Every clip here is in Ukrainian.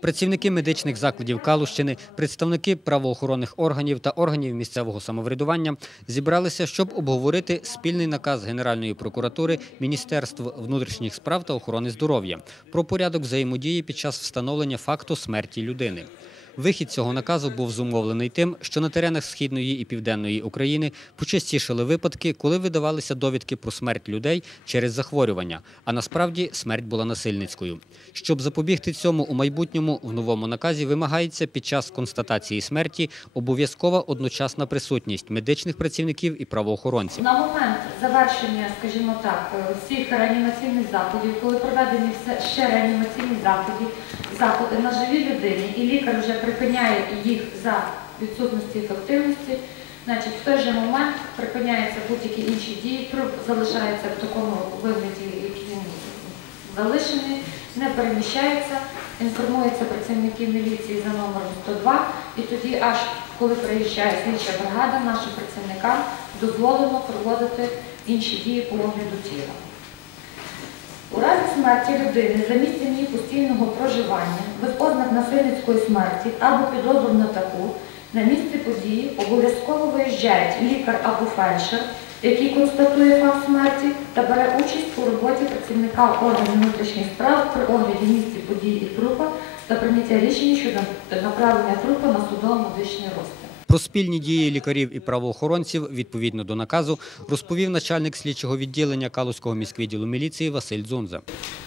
Працівники медичних закладів Калущини, представники правоохоронних органів та органів місцевого самоврядування зібралися, щоб обговорити спільний наказ Генеральної прокуратури, Міністерств внутрішніх справ та охорони здоров'я про порядок взаємодії під час встановлення факту смерті людини. Вихід цього наказу був зумовлений тим, що на теренах східної і південної України почастішали випадки, коли видавалися довідки про смерть людей через захворювання, а насправді смерть була насильницькою. Щоб запобігти цьому у майбутньому, в новому наказі вимагається під час констатації смерті обов'язкова одночасна присутність медичних працівників і правоохоронців. На момент завершення, скажімо так, всіх реанімаційних заходів, коли проведені ще реанімаційні заходи, заходи на живій людині, і лікар вже припиняє їх за відсутності ефективності, значить в той же момент припиняються будь-які інші дії, труп залишається в такому вигляді, який він залишений, не переміщається, інформується працівники міліції за номером 102, і тоді аж коли приїжджає слідча бригада, нашим працівникам дозволено проводити інші дії по огляду тіла. У разі смерті людини за місцем її постійного проживання без ознак насильницької смерті або підозру на таку, на місце події обов'язково виїжджають лікар або фельдшер, який констатує факт смерті та бере участь у роботі працівника органів внутрішніх справ при огляді місця події і трупа та прийняття рішення щодо направлення трупа на судово-медичний розгляд. Про спільні дії лікарів і правоохоронців відповідно до наказу розповів начальник слідчого відділення Калузького міськвідділу міліції Василь Дзунза.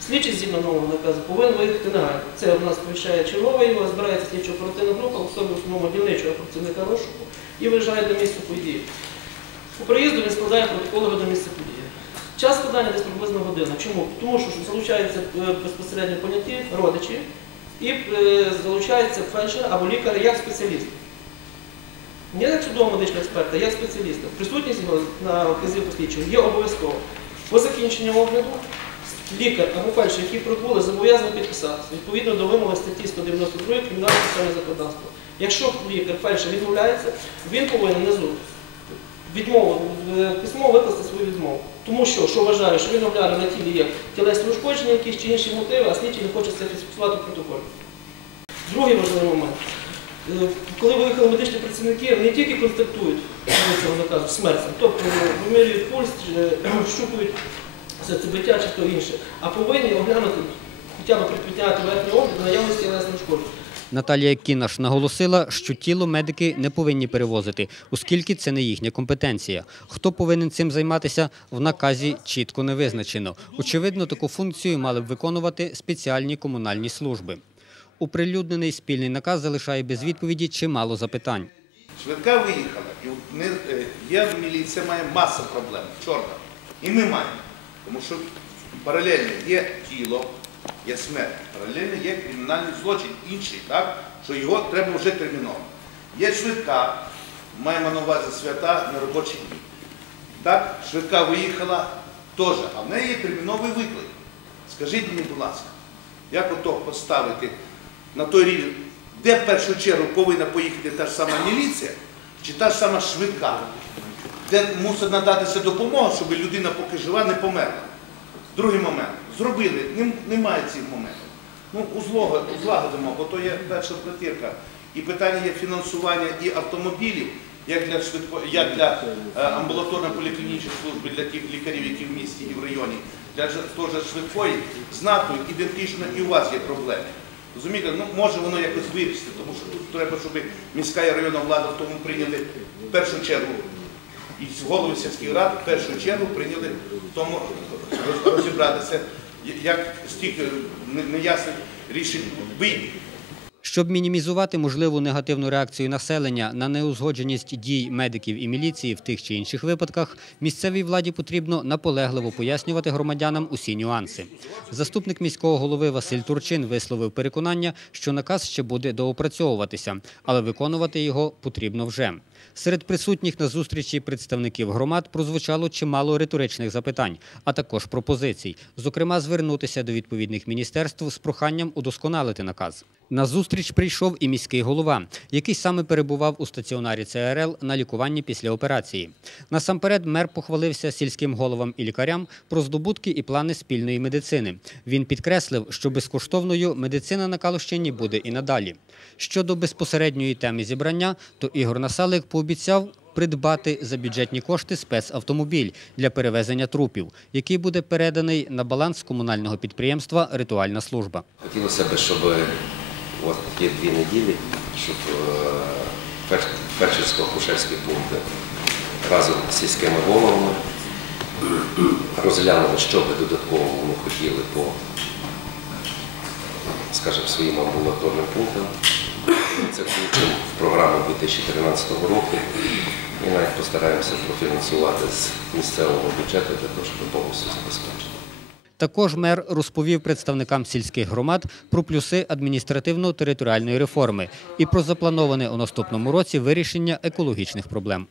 Слідчий згідно нового наказу повинен виїхати негайно. Це у нас повіщає чергова його, збирається слідчо оперативна група, в особі основного дільничого працівника розшуку і виїжджає до місця події. По приїзду він складає протоколи до місця події. Час складання десь приблизно година. Чому? Тому що залучаються е, безпосередньо поняті родичі і е, залучається фельдшер або лікар як спеціаліст. Не як судово медичного експерта, як спеціаліста. Присутність його на вказівку слідчого є обов'язково. По закінченню огляду лікар або фельдшер, які прибули, зобов'язані підписатися відповідно до вимоги статті 192 кримінального процесуального законодавства. Якщо лікар фельдшер відмовляється, він повинен внизу відмову е, письмово викласти свою відмову. Тому що, що вважає, що він огляне на тілі є тілесні ушкодження, якісь чи інші мотиви, а слідчий не хоче це фіксувати в протоколі. Другий важливий момент. Е, Коли виїхали медичні працівники, не тільки констатують цього наказу смерть, тобто вимірюють пульс, чи, е, щупують серцебиття чи то інше, а повинні оглянути, хоча б предприйняти верхній огляд на наявності тілесних ушкоджень. Наталія Кінаш наголосила, що тіло медики не повинні перевозити, оскільки це не їхня компетенція. Хто повинен цим займатися, в наказі чітко не визначено. Очевидно, таку функцію мали б виконувати спеціальні комунальні служби. Оприлюднений спільний наказ залишає без відповіді чимало запитань. Швидка виїхала, і от ми, е, є міліція має масу проблем, чорна. І ми маємо. Тому що паралельно є тіло, є смерть, паралельно є кримінальний злочин інший, так? що його треба вже терміново. Є швидка, маємо на увазі свята на робочі дні. Так, швидка виїхала теж, а в неї є терміновий виклик. Скажіть мені, будь ласка, як ото поставити на той рівень, де в першу чергу повинна поїхати та ж сама міліція, чи та ж сама швидка, де мусить надатися допомога, щоб людина, поки жива, не померла. Другий момент. Зробили, нем- немає цих моментів. Ну, узлагодимо, бо то є перша притирка. І питання є фінансування і автомобілів, як для, швидко, як для е, амбулаторно-поліклінічної служби, для тих лікарів, які в місті і в районі, для теж швидкої, знакою, ідентично і у вас є проблеми. Розумієте, ну може воно якось вирішити, тому що тут треба, щоб міська і районна влада в тому прийняли в першу чергу. І голови сільських рад в першу чергу прийняли в тому розібратися, як стільки не- неясних рішень вийде. Щоб мінімізувати можливу негативну реакцію населення на неузгодженість дій медиків і міліції в тих чи інших випадках, місцевій владі потрібно наполегливо пояснювати громадянам усі нюанси. Заступник міського голови Василь Турчин висловив переконання, що наказ ще буде доопрацьовуватися, але виконувати його потрібно вже. Серед присутніх на зустрічі представників громад прозвучало чимало риторичних запитань, а також пропозицій, зокрема, звернутися до відповідних міністерств з проханням удосконалити наказ. На зустрічі Назустріч прийшов і міський голова, який саме перебував у стаціонарі ЦРЛ на лікуванні після операції. Насамперед мер похвалився сільським головам і лікарям про здобутки і плани спільної медицини. Він підкреслив, що безкоштовною медицина на Калущині буде і надалі. Щодо безпосередньої теми зібрання, то Ігор Насалик пообіцяв придбати за бюджетні кошти спецавтомобіль для перевезення трупів, який буде переданий на баланс комунального підприємства Ритуальна служба. Хотілося б, щоб у вас є дві неділі, щоб фельдш- фельдшерсько-акушерські пункти разом з сільськими головами розглянули, що би додатково вони хотіли по, скажімо, своїм амбулаторним пунктам. Це включимо в програму 2013 року і навіть постараємося профінансувати з місцевого бюджету для того, щоб повністю забезпечити. Також мер розповів представникам сільських громад про плюси адміністративно-територіальної реформи і про заплановане у наступному році вирішення екологічних проблем.